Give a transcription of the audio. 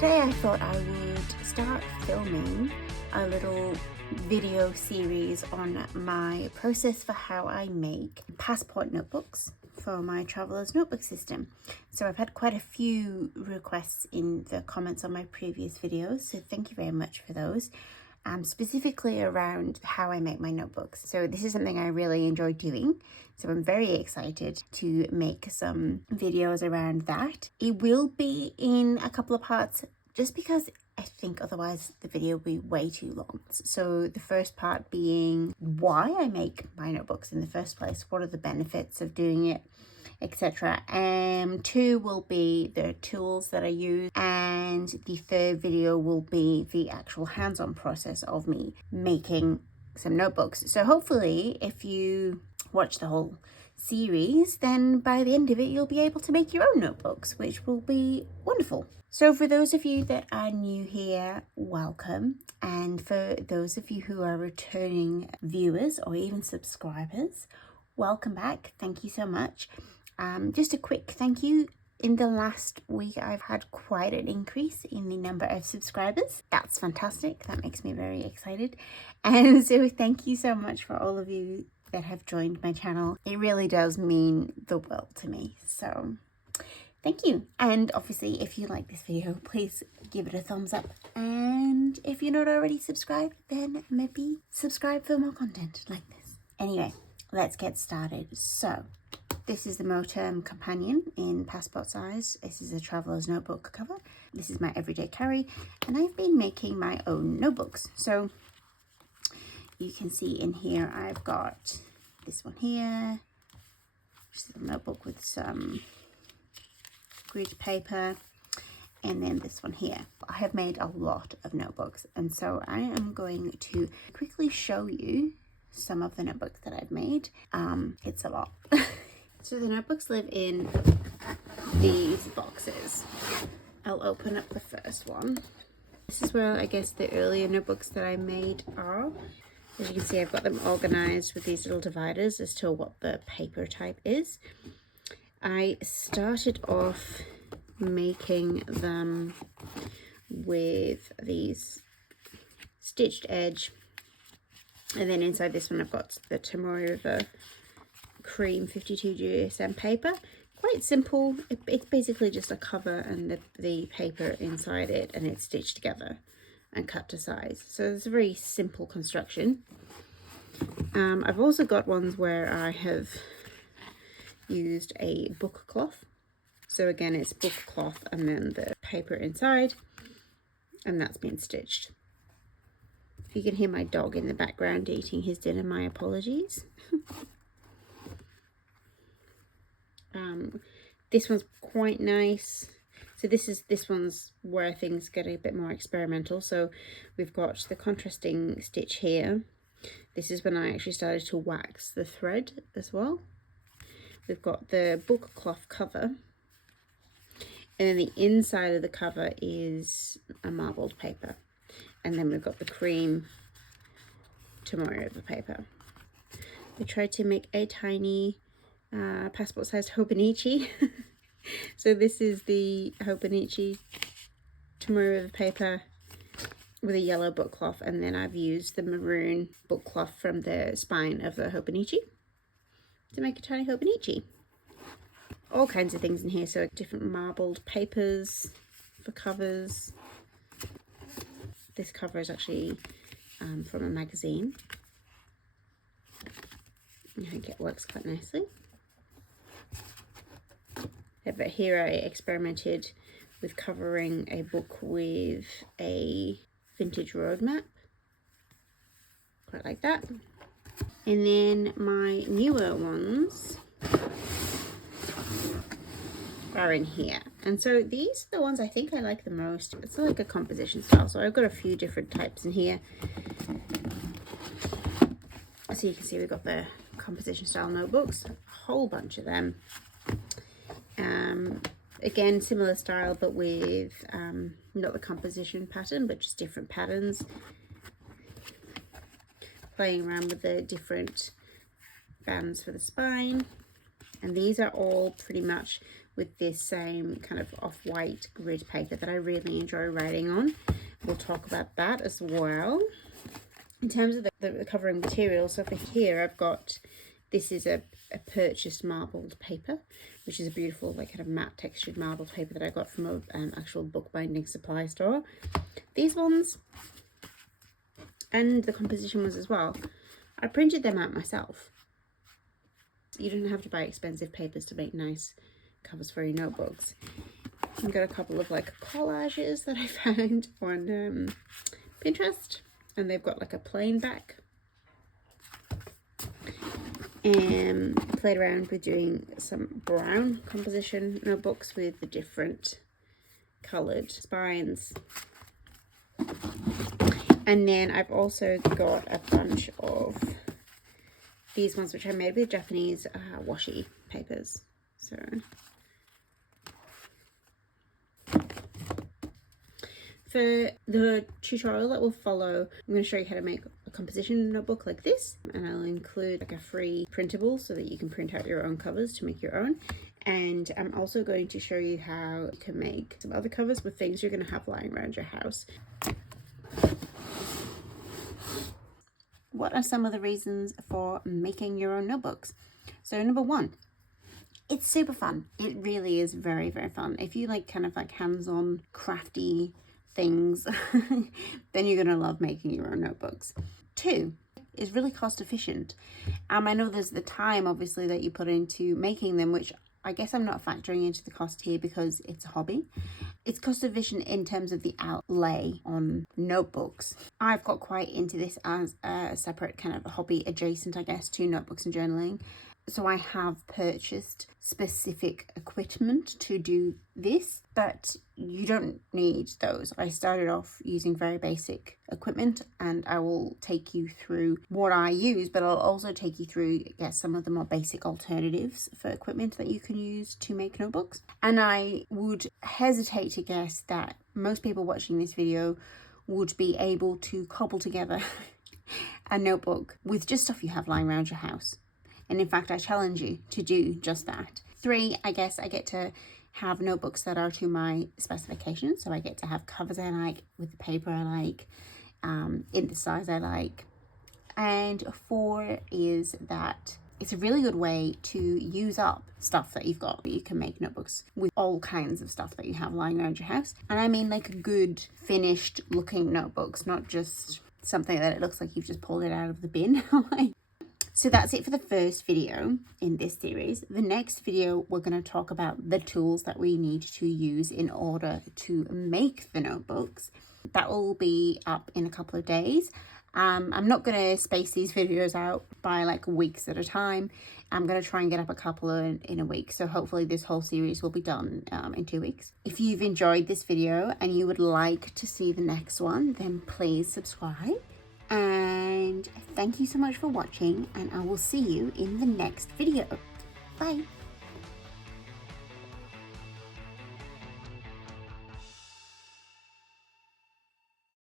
Today I thought I would start filming a little video series on my process for how I make passport notebooks for my traveler's notebook system. So I've had quite a few requests in the comments on my previous videos, so thank you very much for those. Specifically around how I make my notebooks. So this is something I really enjoy doing. So I'm very excited to make some videos around that. It will be in a couple of parts just because I think otherwise the video will be way too long. So the first part being why I make my notebooks in the first place, what are the benefits of doing it, etc. And 2 will be the tools that I use, and the third video will be the actual hands-on process of me making some notebooks. So hopefully if you watch the whole series, then by the end of it you'll be able to make your own notebooks, which will be wonderful. So for those of you that are new here, welcome. And for those of you who are returning viewers or even subscribers, welcome back. Thank you so much. Just a quick thank you. In the last week, I've had quite an increase in the number of subscribers. That's fantastic. That makes me very excited. And so thank you so much for all of you that have joined my channel. It really does mean the world to me. So thank you. And obviously, if you like this video, please give it a thumbs up. And if you're not already subscribed, then maybe subscribe for more content like this. Anyway, let's get started. So this is the Moterm Companion in passport size. This is a traveler's notebook cover. This is my everyday carry, and I've been making my own notebooks. So you can see in here, I've got this one here, just a notebook with some grid paper, and then this one here. I have made a lot of notebooks, and so I am going to quickly show you some of the notebooks that I've made. It's a lot. So the notebooks live in these boxes. I'll open up the first one. This is where I guess the earlier notebooks that I made are. As you can see, I've got them organized with these little dividers as to what the paper type is. I started off making them with these stitched edge, and then inside this one I've got the Tomoe River cream 52 GSM paper. Quite simple. It's basically just a cover and the paper inside it, and it's stitched together and cut to size. So it's a very simple construction. I've also got ones where I have used a book cloth. So again, it's book cloth and then the paper inside, and that's been stitched. If you can hear my dog in the background eating his dinner, my apologies. This one's quite nice. So this one's where things get a bit more experimental. So we've got the contrasting stitch here. This is when I actually started to wax the thread as well. We've got the book cloth cover, and then the inside of the cover is a marbled paper, and then we've got the cream Tomoe River paper. I tried to make a tiny passport sized Hobonichi. So this is the Hobonichi Tomoe River paper with a yellow book cloth, and then I've used the maroon book cloth from the spine of the Hobonichi to make a tiny Hobonichi. All kinds of things in here, so different marbled papers for covers. This cover is actually from a magazine. I think it works quite nicely. But here I experimented with covering a book with a vintage road map. Quite like that. And then my newer ones are in here. And so these are the ones I think I like the most. It's like a composition style. So I've got a few different types in here. So you can see we've got the composition style notebooks, a whole bunch of them. Again, similar style, but with not the composition pattern, but just different patterns. Playing around with the different bands for the spine. And these are all pretty much with this same kind of off-white grid paper that I really enjoy writing on. We'll talk about that as well. In terms of the covering material, so for here I've got, this is a purchased marbled paper, which is a beautiful like kind of matte textured marbled paper that I got from a actual bookbinding supply store. These ones, and the composition ones as well, I printed them out myself. You don't have to buy expensive papers to make nice covers for your notebooks. I've got a couple of like collages that I found on Pinterest, and they've got like a plain back. And played around with doing some brown composition notebooks with the different coloured spines. And then I've also got a bunch of these ones which I made with Japanese washi papers. So for the tutorial that will follow, I'm going to show you how to make a composition notebook like this, and I'll include like a free printable so that you can print out your own covers to make your own. And I'm also going to show you how you can make some other covers with things you're going to have lying around your house. What are some of the reasons for making your own notebooks? So number one, it's super fun. It really is very, very fun. If you like kind of like hands-on crafty things, then you're gonna love making your own notebooks. Two, is really cost efficient. I know there's the time obviously that you put into making them, which I guess I'm not factoring into the cost here because it's a hobby. It's cost efficient in terms of the outlay on notebooks. I've got quite into this as a separate kind of hobby adjacent, I guess, to notebooks and journaling. So I have purchased specific equipment to do this, but you don't need those. I started off using very basic equipment, and I will take you through what I use, but I'll also take you through, I guess, some of the more basic alternatives for equipment that you can use to make notebooks. And I would hesitate to guess that most people watching this video would be able to cobble together a notebook with just stuff you have lying around your house. And in fact, I challenge you to do just that. Three, I guess I get to have notebooks that are to my specifications. So I get to have covers I like, with the paper I like, in the size I like. And four is that it's a really good way to use up stuff that you've got. You can make notebooks with all kinds of stuff that you have lying around your house. And I mean like good finished looking notebooks, not just something that it looks like you've just pulled it out of the bin. So that's it for the first video in this series. The next video, we're going to talk about the tools that we need to use in order to make the notebooks. That will be up in a couple of days. I'm not going to space these videos out by like weeks at a time. I'm going to try and get up a couple in a week. So hopefully this whole series will be done in 2 weeks. If you've enjoyed this video and you would like to see the next one, then please subscribe. And thank you so much for watching, and I will see you in the next video. Bye.